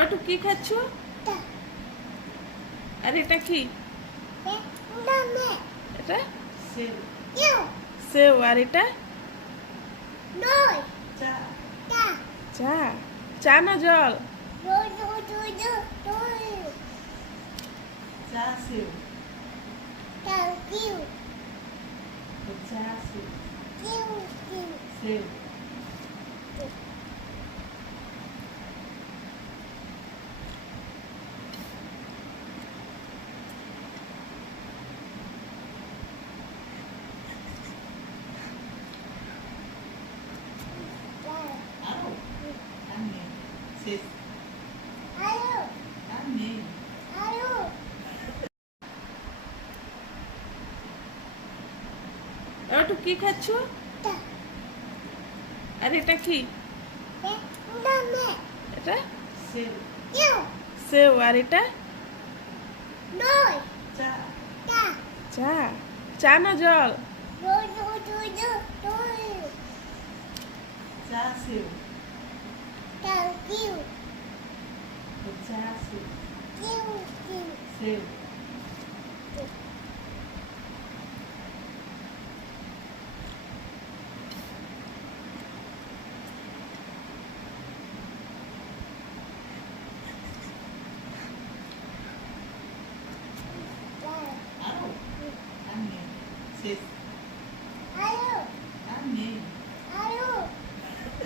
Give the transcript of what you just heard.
একটু কি খাচ্ছ? আর এটা কি? এটা সেও। আর এটা চা। চা না জল? একটু কি খাচ্ছ? আর এটা কি? এটা সেও। আর এটা চা। চা না জল? Thank you.